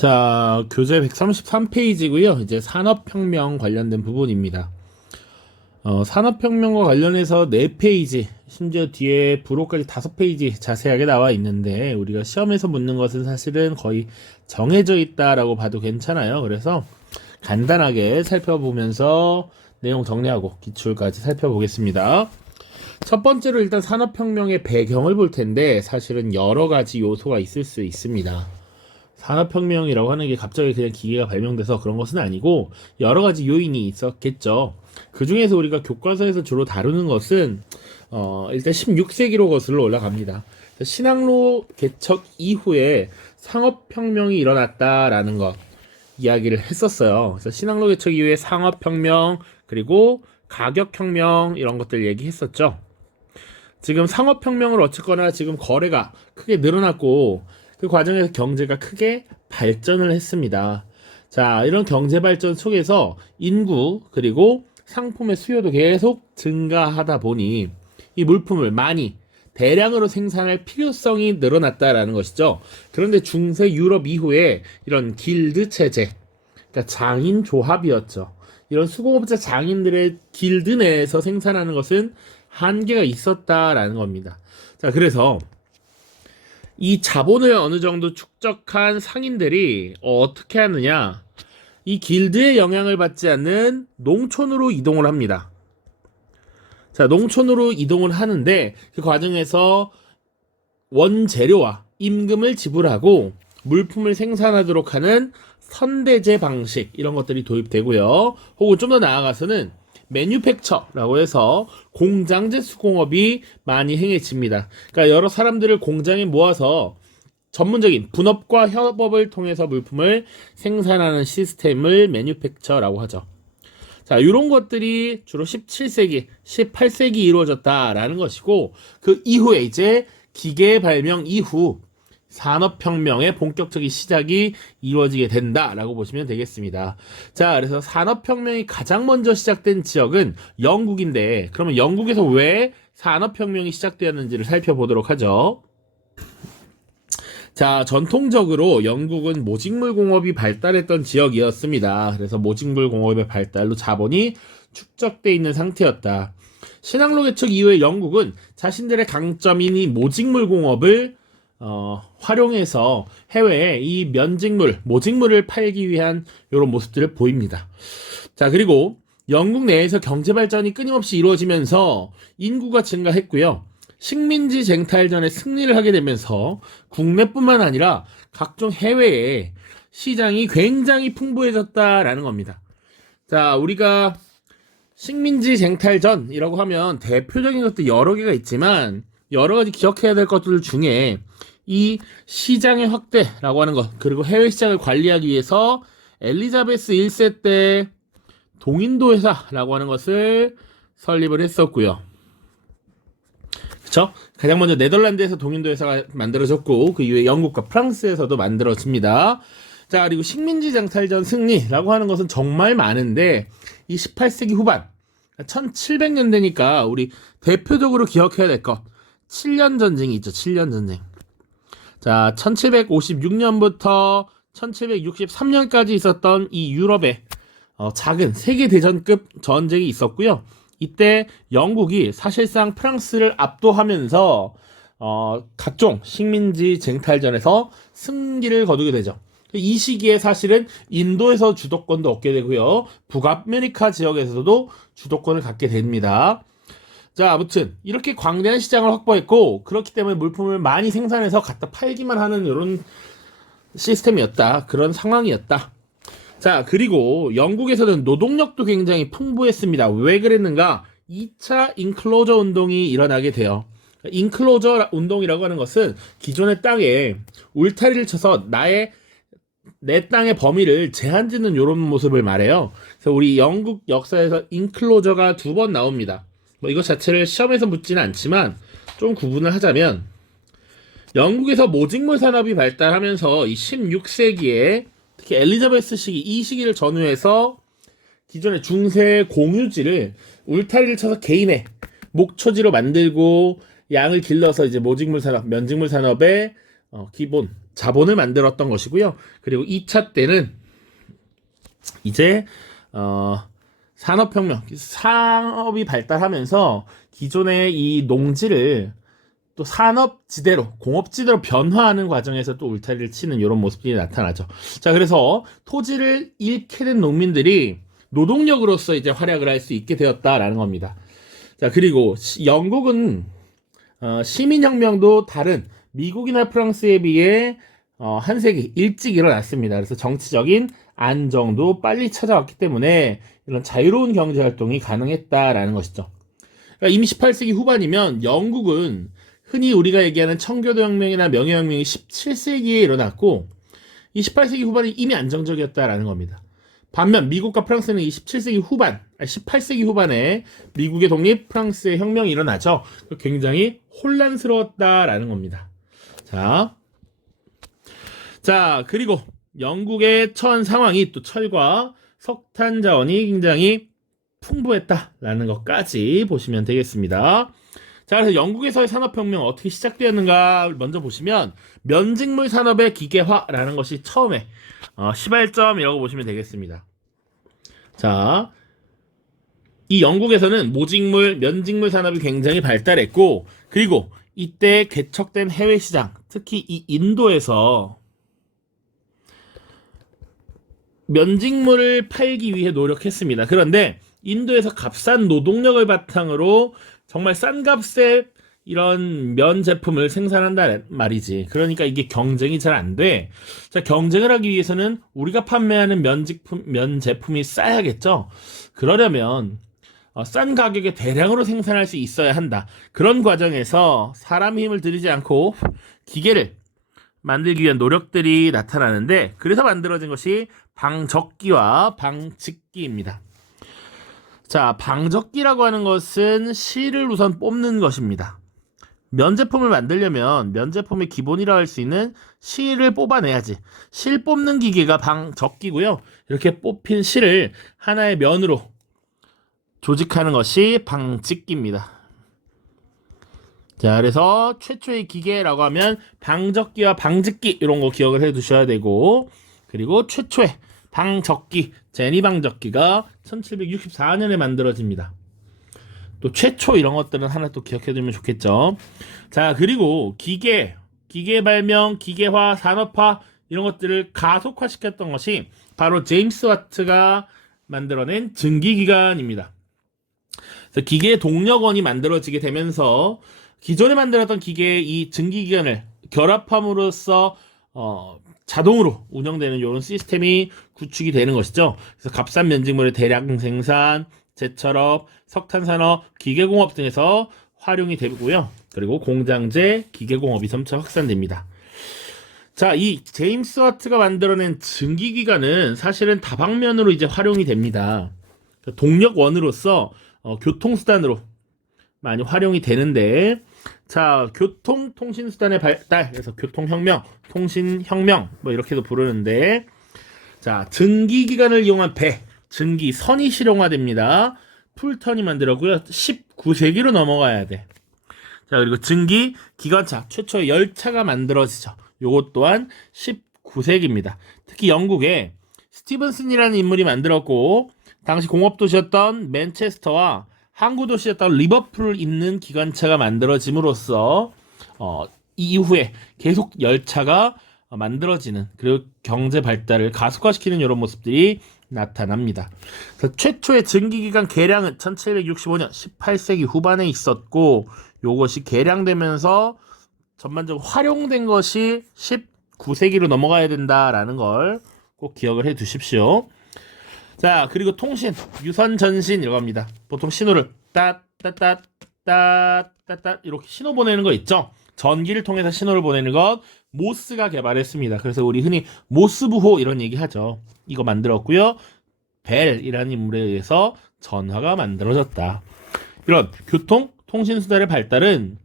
자, 교재 133페이지고요. 이제 산업혁명 관련된 부분입니다. 산업혁명과 관련해서 4페이지, 심지어 뒤에 부록까지 5페이지 자세하게 나와 있는데 우리가 시험에서 묻는 것은 사실은 거의 정해져 있다라고 봐도 괜찮아요. 그래서 간단하게 살펴보면서 내용 정리하고 기출까지 살펴보겠습니다. 첫 번째로 일단 산업혁명의 배경을 볼 텐데 사실은 여러 가지 요소가 있을 수 있습니다. 산업혁명이라고 하는 게 갑자기 그냥 기계가 발명돼서 그런 것은 아니고 여러 가지 요인이 있었겠죠. 그 중에서 우리가 교과서에서 주로 다루는 것은 일단 16세기로 거슬러 올라갑니다. 신항로 개척 이후에 상업혁명이 일어났다라는 것 이야기를 했었어요. 그래서 신항로 개척 이후에 상업혁명 그리고 가격혁명 이런 것들 얘기했었죠. 지금 상업혁명을 어쨌거나 지금 거래가 크게 늘어났고 그 과정에서 경제가 크게 발전을 했습니다. 자, 이런 경제 발전 속에서 인구 그리고 상품의 수요도 계속 증가하다 보니 이 물품을 많이 대량으로 생산할 필요성이 늘어났다라는 것이죠. 그런데 중세 유럽 이후에 이런 길드 체제, 그러니까 장인 조합이었죠. 이런 수공업자 장인들의 길드 내에서 생산하는 것은 한계가 있었다라는 겁니다. 자, 그래서 이 자본을 어느 정도 축적한 상인들이 어떻게 하느냐? 이 길드의 영향을 받지 않는 농촌으로 이동을 합니다. 자, 농촌으로 이동을 하는데 그 과정에서 원재료와 임금을 지불하고 물품을 생산하도록 하는 선대제 방식 이런 것들이 도입되고요. 혹은 좀 더 나아가서는 매뉴팩처라고 해서 공장제 수공업이 많이 행해집니다. 그러니까 여러 사람들을 공장에 모아서 전문적인 분업과 협업을 통해서 물품을 생산하는 시스템을 매뉴팩처라고 하죠. 자, 이런 것들이 주로 17세기, 18세기 이루어졌다라는 것이고 그 이후에 이제 기계 발명 이후 산업혁명의 본격적인 시작이 이루어지게 된다라고 보시면 되겠습니다. 자, 그래서 산업혁명이 가장 먼저 시작된 지역은 영국인데 그러면 영국에서 왜 산업혁명이 시작되었는지를 살펴보도록 하죠. 자, 전통적으로 영국은 모직물 공업이 발달했던 지역이었습니다. 그래서 모직물 공업의 발달로 자본이 축적돼 있는 상태였다. 신항로 개척 이후에 영국은 자신들의 강점인 이 모직물 공업을 활용해서 해외에 이 면직물, 모직물을 팔기 위한 이런 모습들을 보입니다. 자, 그리고 영국 내에서 경제 발전이 끊임없이 이루어지면서 인구가 증가했고요. 식민지 쟁탈전에 승리를 하게 되면서 국내뿐만 아니라 각종 해외에 시장이 굉장히 풍부해졌다라는 겁니다. 자, 우리가 식민지 쟁탈전이라고 하면 대표적인 것도 여러 개가 있지만 여러 가지 기억해야 될 것들 중에 이 시장의 확대라고 하는 것 그리고 해외 시장을 관리하기 위해서 엘리자베스 1세 때 동인도 회사라고 하는 것을 설립을 했었고요. 그쵸? 가장 먼저 네덜란드에서 동인도 회사가 만들어졌고 그 이후에 영국과 프랑스에서도 만들어집니다. 자, 그리고 식민지 쟁탈전 승리라고 하는 것은 정말 많은데 이 18세기 후반 1700년대니까 우리 대표적으로 기억해야 될 것 7년 전쟁이 있죠. 7년 전쟁. 자, 1756년부터 1763년까지 있었던 이 유럽의 작은 세계대전급 전쟁이 있었고요. 이때 영국이 사실상 프랑스를 압도하면서 각종 식민지 쟁탈전에서 승기를 거두게 되죠. 이 시기에 사실은 인도에서 주도권도 얻게 되고요. 북아메리카 지역에서도 주도권을 갖게 됩니다. 자, 아무튼 이렇게 광대한 시장을 확보했고 그렇기 때문에 물품을 많이 생산해서 갖다 팔기만 하는 이런 시스템이었다. 그런 상황이었다. 자, 그리고 영국에서는 노동력도 굉장히 풍부했습니다. 왜 그랬는가? 2차 인클로저 운동이 일어나게 돼요. 인클로저 운동이라고 하는 것은 기존의 땅에 울타리를 쳐서 내 땅의 범위를 제한짓는 이런 모습을 말해요. 그래서 우리 영국 역사에서 인클로저가 2번 나옵니다. 뭐 이것 자체를 시험에서 묻지는 않지만 좀 구분을 하자면 영국에서 모직물 산업이 발달하면서 이 16세기에 특히 엘리자베스 시기 이 시기를 전후해서 기존의 중세 공유지를 울타리를 쳐서 개인의 목초지로 만들고 양을 길러서 이제 모직물 산업, 면직물 산업의 기본 자본을 만들었던 것이고요. 그리고 2차 때는 이제 산업혁명, 산업이 발달하면서 기존의 이 농지를 또 산업지대로, 공업지대로 변화하는 과정에서 또 울타리를 치는 이런 모습들이 나타나죠. 자, 그래서 토지를 잃게 된 농민들이 노동력으로서 이제 활약을 할 수 있게 되었다라는 겁니다. 자, 그리고 영국은 시민혁명도 다른 미국이나 프랑스에 비해 한 세기 일찍 일어났습니다. 그래서 정치적인 안정도 빨리 찾아왔기 때문에 이런 자유로운 경제활동이 가능했다라는 것이죠. 그러니까 이미 18세기 후반이면 영국은 흔히 우리가 얘기하는 청교도혁명이나 명예혁명이 17세기에 일어났고 이 18세기 후반이 이미 안정적이었다라는 겁니다. 반면 미국과 프랑스는 이 18세기 후반에 미국의 독립, 프랑스의 혁명이 일어나죠. 굉장히 혼란스러웠다라는 겁니다. 자, 그리고 영국의 처한 상황이 또 철과 석탄 자원이 굉장히 풍부했다라는 것까지 보시면 되겠습니다. 자, 그래서 영국에서의 산업혁명 어떻게 시작되었는가 먼저 보시면 면직물 산업의 기계화라는 것이 처음에 시발점이라고 보시면 되겠습니다. 자, 이 영국에서는 모직물, 면직물 산업이 굉장히 발달했고 그리고 이때 개척된 해외 시장, 특히 이 인도에서 면직물을 팔기 위해 노력했습니다. 그런데 인도에서 값싼 노동력을 바탕으로 정말 싼 값에 이런 면 제품을 생산한다 말이지. 그러니까 이게 경쟁이 잘 안 돼. 자, 경쟁을 하기 위해서는 우리가 판매하는 면 제품이 싸야겠죠. 그러려면 싼 가격에 대량으로 생산할 수 있어야 한다. 그런 과정에서 사람의 힘을 들이지 않고 기계를 만들기 위한 노력들이 나타나는데 그래서 만들어진 것이 방적기와 방직기입니다. 자, 방적기라고 하는 것은 실을 우선 뽑는 것입니다. 면제품을 만들려면 면제품의 기본이라 할 수 있는 실을 뽑아내야지. 실 뽑는 기계가 방적기고요. 이렇게 뽑힌 실을 하나의 면으로 조직하는 것이 방직기입니다. 자, 그래서 최초의 기계라고 하면 방적기와 방직기 이런 거 기억을 해 두셔야 되고 그리고 최초의 방적기, 제니방적기가 1764년에 만들어집니다. 또 최초 이런 것들은 하나 또 기억해 두면 좋겠죠. 자, 그리고 기계 발명, 기계화, 산업화 이런 것들을 가속화시켰던 것이 바로 제임스 와트가 만들어낸 증기기관입니다. 그래서 기계의 동력원이 만들어지게 되면서 기존에 만들었던 기계의 이 증기기관을 결합함으로써 자동으로 운영되는 이런 시스템이 구축이 되는 것이죠. 그래서 값싼 면직물의 대량 생산, 제철업, 석탄산업, 기계공업 등에서 활용이 되고요. 그리고 공장제, 기계공업이 점차 확산됩니다. 자, 이 제임스 와트가 만들어낸 증기기관은 사실은 다방면으로 이제 활용이 됩니다. 동력원으로서 교통수단으로 많이 활용이 되는데 자, 교통통신수단의 발달, 그래서 교통혁명, 통신혁명 뭐 이렇게도 부르는데 자, 증기기관을 이용한 배, 증기선이 실용화됩니다. 풀턴이 만들었고요. 19세기로 넘어가야 돼. 자, 그리고 증기기관차, 최초의 열차가 만들어지죠. 요것 또한 19세기입니다. 특히 영국에 스티븐슨이라는 인물이 만들었고 당시 공업도시였던 맨체스터와 항구도시였던 리버풀을 잇는 기관차가 만들어짐으로써 이후에 계속 열차가 만들어지는 그리고 경제 발달을 가속화시키는 이런 모습들이 나타납니다. 그래서 최초의 증기기관 개량은 1765년 18세기 후반에 있었고 이것이 개량되면서 전반적으로 활용된 것이 19세기로 넘어가야 된다라는 걸 꼭 기억을 해 두십시오. 자, 그리고 통신, 유선 전신 이라고 합니다. 보통 신호를 따따따따따따 이렇게 신호 보내는 거 있죠. 전기를 통해서 신호를 보내는 것 모스가 개발했습니다. 그래서 우리 흔히 모스부호 이런 얘기 하죠. 이거 만들었고요. 벨이라는 인물에 의해서 전화가 만들어졌다. 이런 교통, 통신수단의 발달은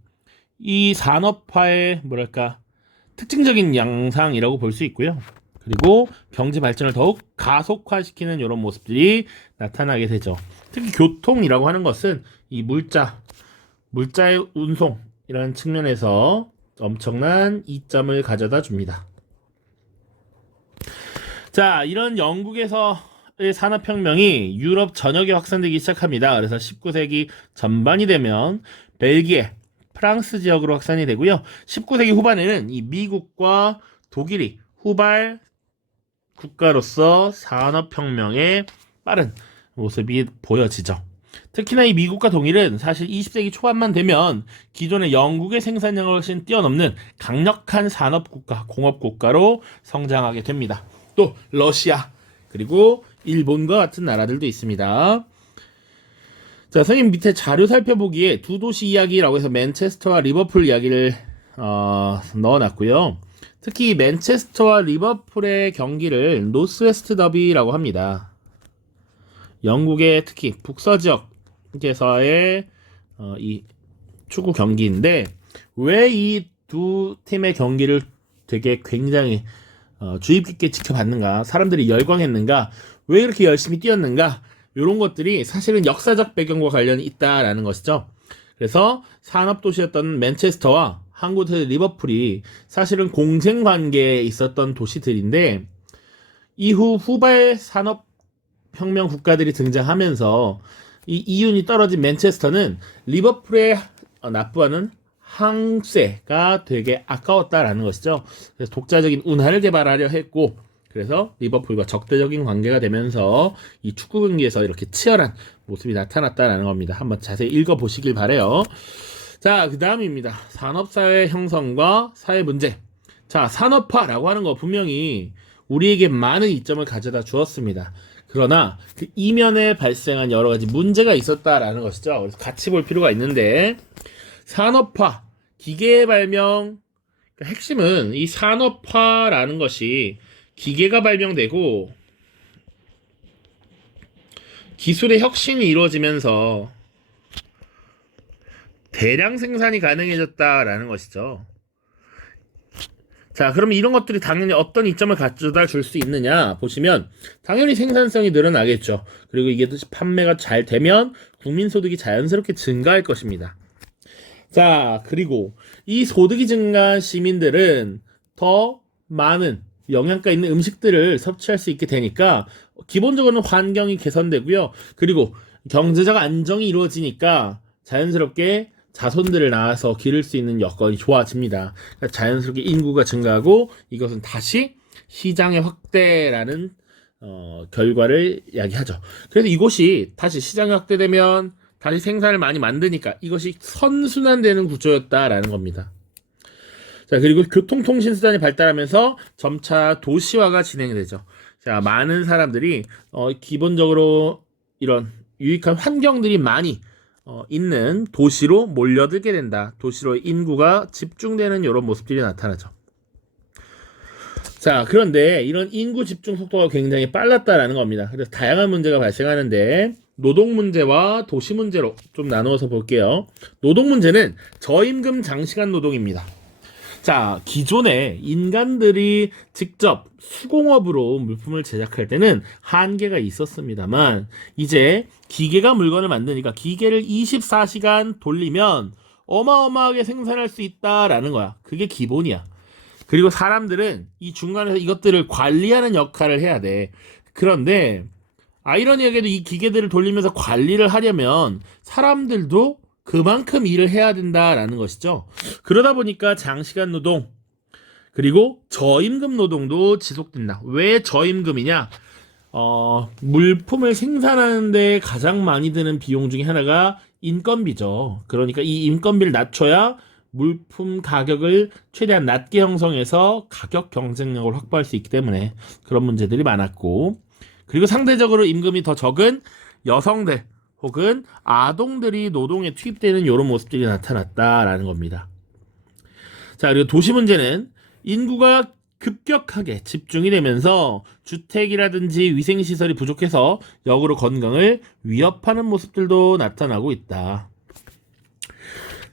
이 산업화의 뭐랄까 특징적인 양상이라고 볼 수 있고요. 그리고 경제 발전을 더욱 가속화시키는 이런 모습들이 나타나게 되죠. 특히 교통이라고 하는 것은 이 물자의 운송이라는 측면에서 엄청난 이점을 가져다 줍니다. 자, 이런 영국에서의 산업혁명이 유럽 전역에 확산되기 시작합니다. 그래서 19세기 전반이 되면 벨기에, 프랑스 지역으로 확산이 되고요. 19세기 후반에는 이 미국과 독일이 후발 국가로서 산업혁명의 빠른 모습이 보여지죠. 특히나 이 미국과 동일은 사실 20세기 초반만 되면 기존의 영국의 생산량을 훨씬 뛰어넘는 강력한 산업국가, 공업국가로 성장하게 됩니다. 또 러시아, 그리고 일본과 같은 나라들도 있습니다. 자, 선생님 밑에 자료 살펴보기에 두 도시 이야기라고 해서 맨체스터와 리버풀 이야기를 넣어놨고요. 특히 맨체스터와 리버풀의 경기를 노스웨스트 더비라고 합니다. 영국의 특히 북서지역에서의 이 축구 경기인데 왜 이 두 팀의 경기를 되게 굉장히 주의 깊게 지켜봤는가, 사람들이 열광했는가, 왜 이렇게 열심히 뛰었는가, 이런 것들이 사실은 역사적 배경과 관련이 있다라는 것이죠. 그래서 산업도시였던 맨체스터와 한 곳의 리버풀이 사실은 공생 관계에 있었던 도시들인데 이후 후발 산업혁명 국가들이 등장하면서 이 이윤이 떨어진 맨체스터는 리버풀에 납부하는 항세가 되게 아까웠다라는 것이죠. 그래서 독자적인 운하를 개발하려 했고, 그래서 리버풀과 적대적인 관계가 되면서 이 축구 경기에서 이렇게 치열한 모습이 나타났다라는 겁니다. 한번 자세히 읽어보시길 바래요. 자, 그 다음입니다. 산업사회 형성과 사회 문제. 자, 산업화라고 하는 거 분명히 우리에게 많은 이점을 가져다 주었습니다. 그러나 그 이면에 발생한 여러 가지 문제가 있었다라는 것이죠. 그래서 같이 볼 필요가 있는데, 산업화, 기계의 발명, 그러니까 핵심은 이 산업화라는 것이 기계가 발명되고 기술의 혁신이 이루어지면서 대량 생산이 가능해졌다라는 것이죠. 자, 그럼 이런 것들이 당연히 어떤 이점을 가져다 줄 수 있느냐 보시면 당연히 생산성이 늘어나겠죠. 그리고 이게 판매가 잘 되면 국민소득이 자연스럽게 증가할 것입니다. 자, 그리고 이 소득이 증가한 시민들은 더 많은 영양가 있는 음식들을 섭취할 수 있게 되니까 기본적으로는 환경이 개선되고요. 그리고 경제적 안정이 이루어지니까 자연스럽게 자손들을 낳아서 기를 수 있는 여건이 좋아집니다. 그러니까 자연스럽게 인구가 증가하고 이것은 다시 시장의 확대라는 결과를 이야기하죠. 그래서 이곳이 다시 시장이 확대되면 다시 생산을 많이 만드니까 이것이 선순환되는 구조였다라는 겁니다. 자, 그리고 교통통신수단이 발달하면서 점차 도시화가 진행되죠. 자, 많은 사람들이 기본적으로 이런 유익한 환경들이 많이 있는 도시로 몰려들게 된다. 도시로 인구가 집중되는 이런 모습들이 나타나죠. 자, 그런데 이런 인구 집중 속도가 굉장히 빨랐다라는 겁니다. 그래서 다양한 문제가 발생하는데 노동 문제와 도시 문제로 좀 나누어서 볼게요. 노동 문제는 저임금 장시간 노동입니다. 자, 기존에 인간들이 직접 수공업으로 물품을 제작할 때는 한계가 있었습니다만 이제 기계가 물건을 만드니까 기계를 24시간 돌리면 어마어마하게 생산할 수 있다라는 거야. 그게 기본이야. 그리고 사람들은 이 중간에서 이것들을 관리하는 역할을 해야 돼. 그런데 아이러니하게도 이 기계들을 돌리면서 관리를 하려면 사람들도 그만큼 일을 해야 된다라는 것이죠. 그러다 보니까 장시간 노동 그리고 저임금 노동도 지속된다. 왜 저임금이냐? 물품을 생산하는 데 가장 많이 드는 비용 중에 하나가 인건비죠. 그러니까 이 인건비를 낮춰야 물품 가격을 최대한 낮게 형성해서 가격 경쟁력을 확보할 수 있기 때문에 그런 문제들이 많았고, 그리고 상대적으로 임금이 더 적은 여성들 혹은 아동들이 노동에 투입되는 이런 모습들이 나타났다라는 겁니다. 자, 그리고 도시 문제는 인구가 급격하게 집중이 되면서 주택이라든지 위생시설이 부족해서 역으로 건강을 위협하는 모습들도 나타나고 있다.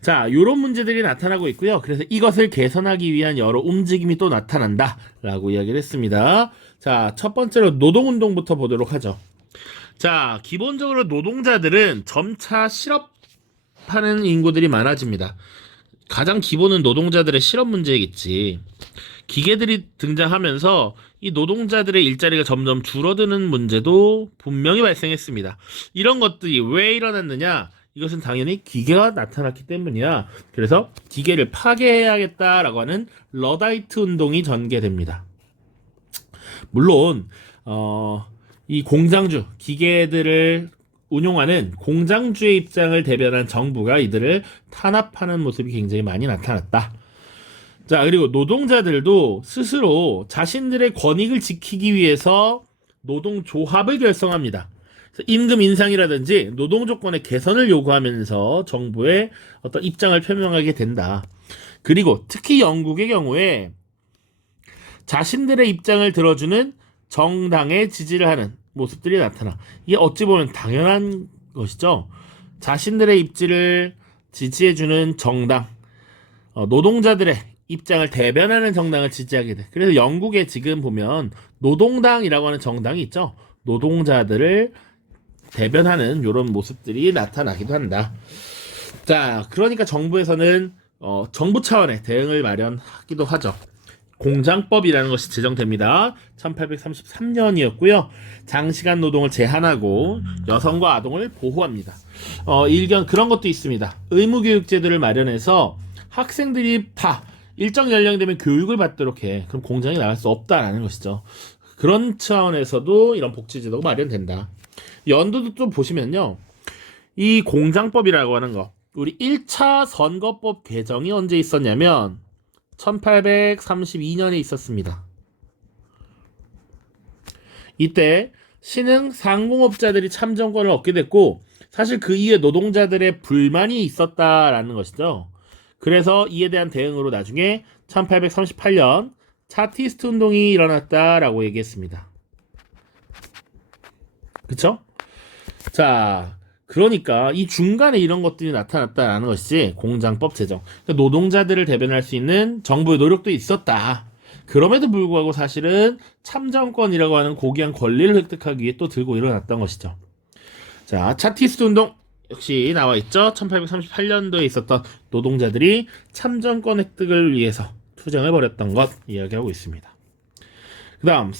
자, 이런 문제들이 나타나고 있고요. 그래서 이것을 개선하기 위한 여러 움직임이 또 나타난다 라고 이야기를 했습니다. 자, 첫 번째로 노동운동부터 보도록 하죠. 자, 기본적으로 노동자들은 점차 실업하는 인구들이 많아집니다. 가장 기본은 노동자들의 실업 문제겠지. 기계들이 등장하면서 이 노동자들의 일자리가 점점 줄어드는 문제도 분명히 발생했습니다. 이런 것들이 왜 일어났느냐? 이것은 당연히 기계가 나타났기 때문이야. 그래서 기계를 파괴해야겠다라고 하는 러다이트 운동이 전개됩니다. 물론 이 공장주, 기계들을 운용하는 공장주의 입장을 대변한 정부가 이들을 탄압하는 모습이 굉장히 많이 나타났다. 자, 그리고 노동자들도 스스로 자신들의 권익을 지키기 위해서 노동조합을 결성합니다. 임금 인상이라든지 노동 조건의 개선을 요구하면서 정부의 어떤 입장을 표명하게 된다. 그리고 특히 영국의 경우에 자신들의 입장을 들어주는 정당에 지지를 하는 모습들이 나타나. 이게 어찌 보면 당연한 것이죠. 자신들의 입지를 지지해주는 정당, 노동자들의 입장을 대변하는 정당을 지지하게 돼. 그래서 영국에 지금 보면 노동당이라고 하는 정당이 있죠. 노동자들을 대변하는 이런 모습들이 나타나기도 한다. 자, 그러니까 정부에서는 정부 차원의 대응을 마련하기도 하죠. 공장법이라는 것이 제정됩니다. 1833년이었고요. 장시간 노동을 제한하고 여성과 아동을 보호합니다. 일견 그런 것도 있습니다. 의무교육제도를 마련해서 학생들이 다 일정 연령 되면 교육을 받도록 해. 그럼 공장에 나갈 수 없다라는 것이죠. 그런 차원에서도 이런 복지제도가 마련된다. 연도도 좀 보시면요. 이 공장법이라고 하는 거, 우리 1차 선거법 개정이 언제 있었냐면 1832년에 있었습니다. 이때 신흥 상공업자들이 참정권을 얻게 됐고, 사실 그 이후에 노동자들의 불만이 있었다라는 것이죠. 그래서 이에 대한 대응으로 나중에 1838년 차티스트 운동이 일어났다라고 얘기했습니다. 그쵸? 자, 그러니까 이 중간에 이런 것들이 나타났다라는 것이지, 공장법 제정. 그러니까 노동자들을 대변할 수 있는 정부의 노력도 있었다. 그럼에도 불구하고 사실은 참정권이라고 하는 고귀한 권리를 획득하기 위해 또 들고 일어났던 것이죠. 자, 차티스트 운동 역시 나와 있죠. 1838년도에 있었던 노동자들이 참정권 획득을 위해서 투쟁을 벌였던 것 이야기하고 있습니다. 그 다음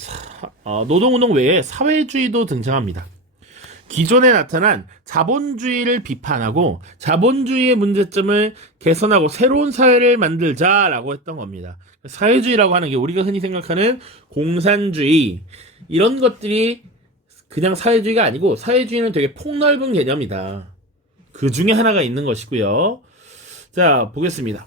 노동운동 외에 사회주의도 등장합니다. 기존에 나타난 자본주의를 비판하고 자본주의의 문제점을 개선하고 새로운 사회를 만들자라고 했던 겁니다. 사회주의라고 하는 게 우리가 흔히 생각하는 공산주의, 이런 것들이 그냥 사회주의가 아니고, 사회주의는 되게 폭넓은 개념이다. 그 중에 하나가 있는 것이고요. 자, 보겠습니다.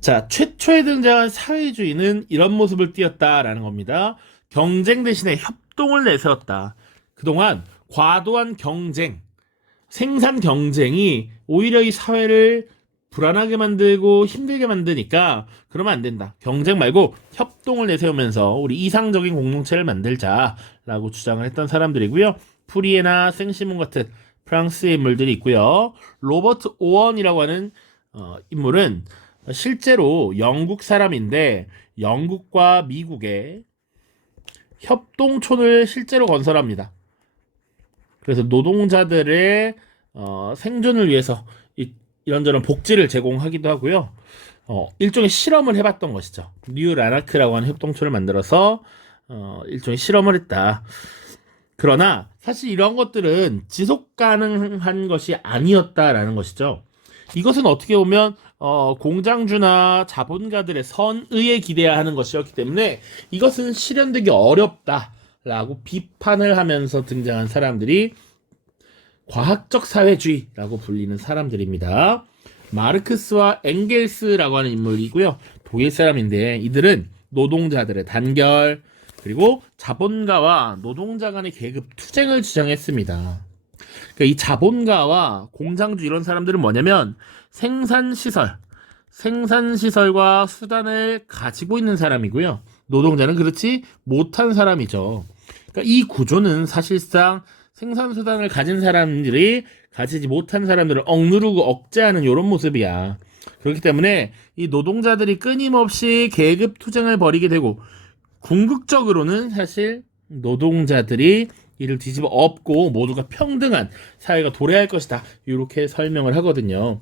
자, 최초에 등장한 사회주의는 이런 모습을 띄었다라는 겁니다. 경쟁 대신에 협동을 내세웠다. 그동안 과도한 경쟁, 생산 경쟁이 오히려 이 사회를 불안하게 만들고 힘들게 만드니까 그러면 안 된다. 경쟁 말고 협동을 내세우면서 우리 이상적인 공동체를 만들자라고 주장을 했던 사람들이고요. 푸리에나 생시몬 같은 프랑스의 인물들이 있고요. 로버트 오원이라고 하는 인물은 실제로 영국 사람인데 영국과 미국의 협동촌을 실제로 건설합니다. 그래서 노동자들의 생존을 위해서 이런저런 복지를 제공하기도 하고요. 일종의 실험을 해봤던 것이죠. 뉴 라나크라고 하는 협동촌을 만들어서 일종의 실험을 했다. 그러나 사실 이런 것들은 지속 가능한 것이 아니었다라는 것이죠. 이것은 어떻게 보면 공장주나 자본가들의 선의에 기대야 하는 것이었기 때문에 이것은 실현되기 어렵다라고 비판을 하면서 등장한 사람들이 과학적 사회주의라고 불리는 사람들입니다. 마르크스와 엥겔스라고 하는 인물이고요. 독일 사람인데 이들은 노동자들의 단결, 그리고 자본가와 노동자 간의 계급 투쟁을 주장했습니다. 그러니까 이 자본가와 공장주 이런 사람들은 뭐냐면 생산시설과 수단을 가지고 있는 사람이고요. 노동자는 그렇지 못한 사람이죠. 그러니까 이 구조는 사실상 생산수단을 가진 사람들이 가지지 못한 사람들을 억누르고 억제하는 이런 모습이야. 그렇기 때문에 이 노동자들이 끊임없이 계급 투쟁을 벌이게 되고, 궁극적으로는 사실 노동자들이 이를 뒤집어 엎고 모두가 평등한 사회가 도래할 것이다, 이렇게 설명을 하거든요.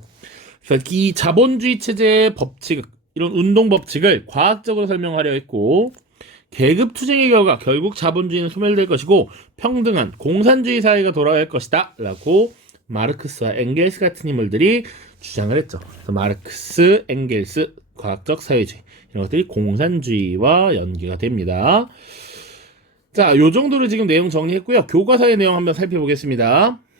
그래서 이 자본주의 체제의 법칙, 이런 운동 법칙을 과학적으로 설명하려 했고, 계급 투쟁의 결과 결국 자본주의는 소멸될 것이고 평등한 공산주의 사회가 돌아갈 것이다 라고 마르크스와 엥겔스 같은 인물들이 주장을 했죠. 그래서 마르크스, 엥겔스, 과학적 사회주의 이런 것들이 공산주의와 연계가 됩니다. 자, 요 정도로 지금 내용 정리했고요. 교과서의 내용 한번 살펴보겠습니다.